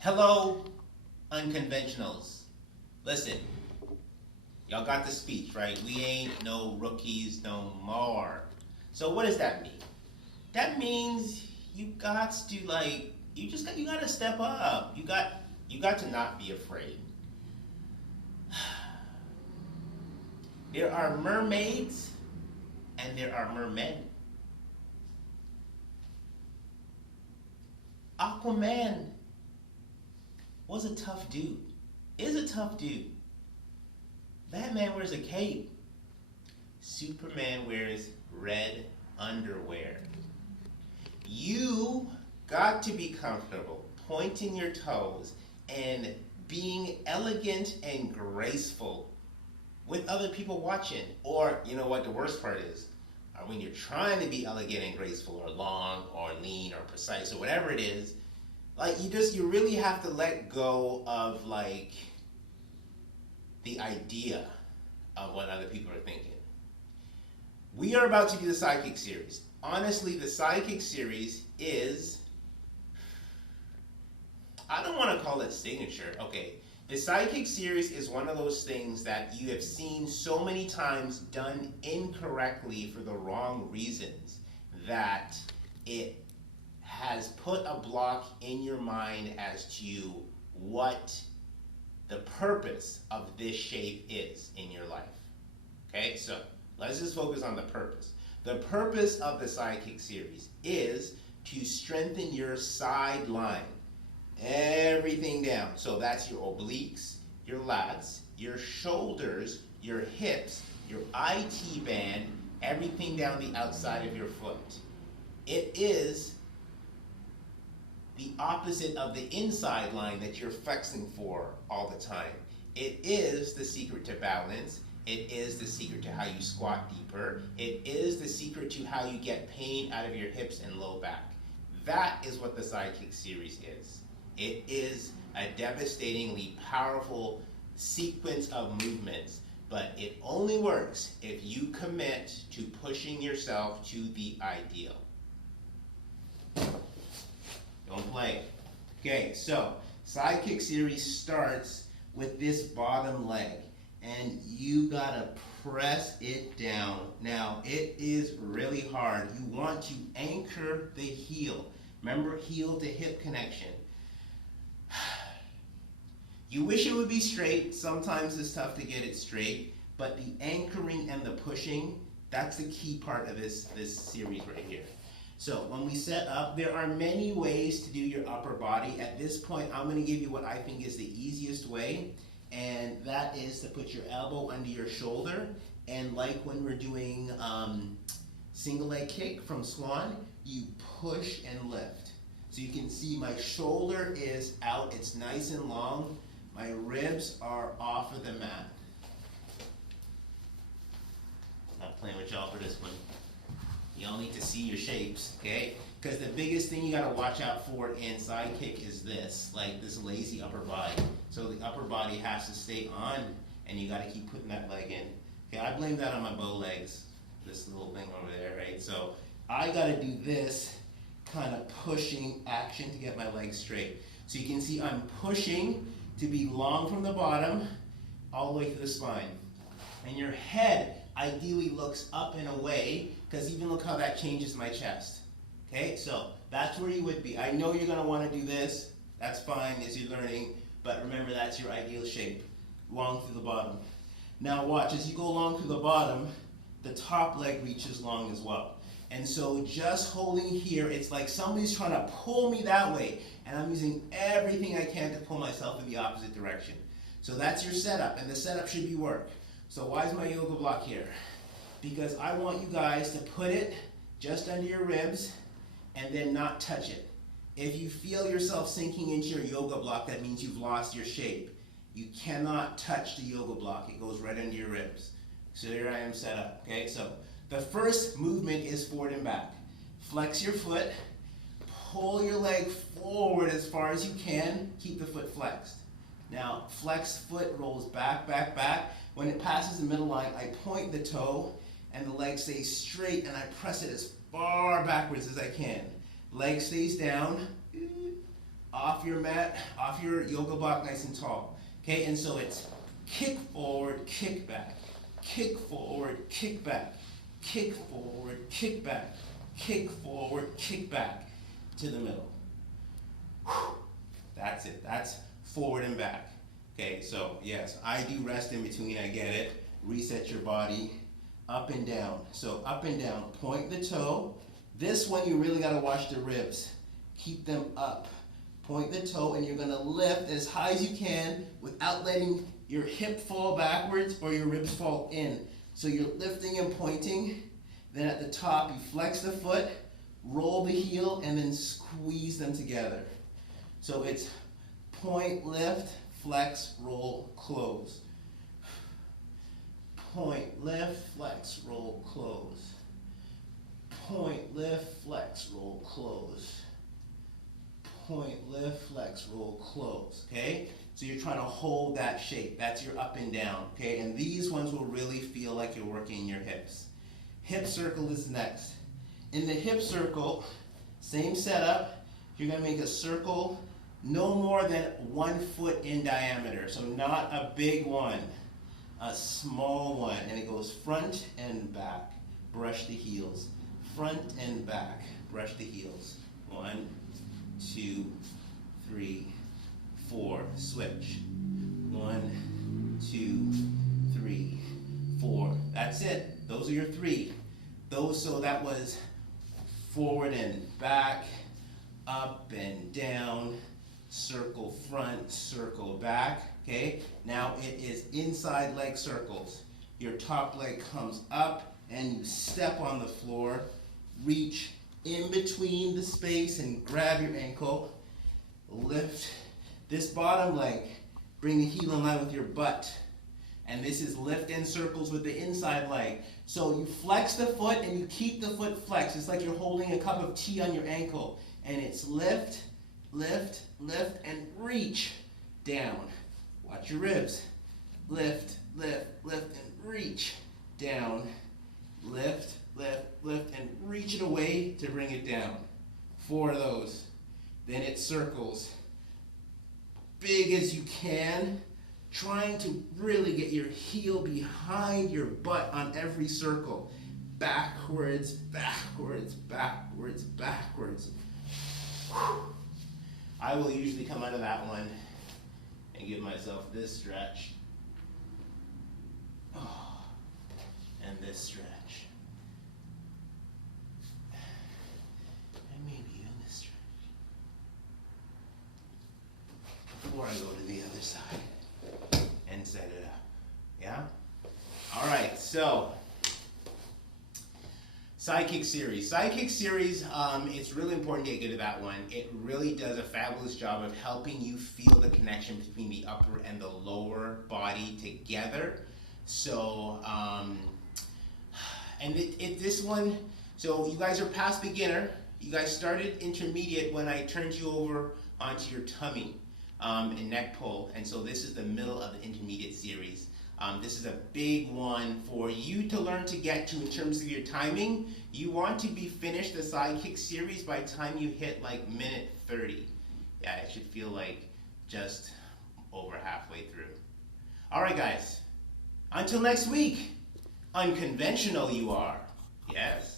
Hello, unconventionals. Listen, y'all got the speech, right? We ain't no rookies no more. So what does that mean? That means you got to you gotta step up. You got to not be afraid. There are mermaids and there are mermen. Aquaman was a tough dude. Is a tough dude. Batman wears a cape. Superman wears red underwear. You got to be comfortable pointing your toes and being elegant and graceful with other people watching. Or, you know what the worst part is? When you're trying to be elegant and graceful or long or lean or precise or whatever it is, you really have to let go of the idea of what other people are thinking. We are about to do the Psychic series. Honestly, the Psychic series is, I don't want to call it signature. Okay, the Psychic series is one of those things that you have seen so many times done incorrectly for the wrong reasons that it has put a block in your mind as to what the purpose of this shape is in your life. Okay, so let's just focus on the purpose. The purpose of the Psychic series is to strengthen your side line. Everything down. So that's your obliques, your lats, your shoulders, your hips, your IT band, everything down the outside of your foot. It is the opposite of the inside line that you're flexing for all the time. It is the secret to balance. It is the secret to how you squat deeper. It is the secret to how you get pain out of your hips and low back. That is what the Psychic series is. It is a devastatingly powerful sequence of movements, but it only works if you commit to pushing yourself to the ideal. Don't play. Okay, so Psychic series starts with this bottom leg, and you gotta press it down. Now, it is really hard. You want to anchor the heel. Remember, heel to hip connection. You wish it would be straight. Sometimes it's tough to get it straight, but the anchoring and the pushing, that's the key part of this series right here. So when we set up, there are many ways to do your upper body. At this point, I'm going to give you what I think is the easiest way, and that is to put your elbow under your shoulder, and like when we're doing single leg kick from swan, you push and lift. So you can see my shoulder is out, it's nice and long. My ribs are off of the mat. Not playing with y'all for this one. Y'all need to see your shapes, okay? Because the biggest thing you gotta watch out for in side kick is this lazy upper body. So the upper body has to stay on, and you gotta keep putting that leg in. Okay, I blame that on my bow legs, this little thing over there, right? So I gotta do this kind of pushing action to get my legs straight. So you can see I'm pushing to be long from the bottom all the way to the spine. And your head ideally looks up and away, because even look how that changes my chest. Okay, so that's where you would be. I know you're gonna wanna do this, that's fine as you're learning, but remember that's your ideal shape, long through the bottom. Now watch, as you go long through the bottom, the top leg reaches long as well. And so just holding here, it's like somebody's trying to pull me that way, and I'm using everything I can to pull myself in the opposite direction. So that's your setup, and the setup should be work. So why is my yoga block here? Because I want you guys to put it just under your ribs and then not touch it. If you feel yourself sinking into your yoga block, that means you've lost your shape. You cannot touch the yoga block. It goes right under your ribs. So there I am set up, okay? So the first movement is forward and back. Flex your foot, pull your leg forward as far as you can, keep the foot flexed. Now, flexed foot rolls back, back, back. When it passes the middle line, I point the toe, and the leg stays straight, and I press it as far backwards as I can. Leg stays down, off your mat, off your yoga block nice and tall. Okay, and so it's kick forward, kick back, kick forward, kick back, kick forward, kick back, kick forward, kick back to the middle. That's it. That's forward and back. Okay, so yes, I do rest in between, I get it. Reset your body, up and down. So up and down, point the toe. This one you really gotta watch the ribs. Keep them up. Point the toe and you're gonna lift as high as you can without letting your hip fall backwards or your ribs fall in. So you're lifting and pointing. Then at the top, you flex the foot, roll the heel, and then squeeze them together. So it's point, lift, flex, roll, close. Point, lift, flex, roll, close. Point, lift, flex, roll, close. Point, lift, flex, roll, close, okay? So you're trying to hold that shape. That's your up and down, okay? And these ones will really feel like you're working your hips. Hip circle is next. In the hip circle, same setup. You're gonna make a circle no more than 1 foot in diameter. So not a big one, a small one. And it goes front and back. Brush the heels. Front and back. Brush the heels. 1, 2, 3, 4. Switch. 1, 2, 3, 4. That's it. Those are your 3. So that was forward and back, up and down, circle front, circle back, okay? Now it is inside leg circles. Your top leg comes up and you step on the floor, reach in between the space and grab your ankle, lift this bottom leg, bring the heel in line with your butt. And this is lift in circles with the inside leg. So you flex the foot and you keep the foot flexed. It's like you're holding a cup of tea on your ankle. And it's lift, lift, lift, and reach down. Watch your ribs. Lift, lift, lift, and reach down. Lift, lift, lift, and reach it away to bring it down. 4 of those. Then it circles. Big as you can. Trying to really get your heel behind your butt on every circle. Backwards, backwards, backwards, backwards. I will usually come out of that one and give myself this stretch. And this stretch. And maybe even this stretch. Before I go to the other side. And set it up. Yeah? Alright, so side kick series. Side kick series, it's really important to get good at that one. It really does a fabulous job of helping you feel the connection between the upper and the lower body together. So, and this one, so you guys are past beginner. You guys started intermediate when I turned you over onto your tummy. And neck pull, and so this is the middle of the intermediate series. This is a big one for you to learn to get to in terms of your timing. You want to be finished the side kick series by the time you hit like minute 30. Yeah, it should feel like just over halfway through. All right, guys. Until next week. Unconventional you are. Yes.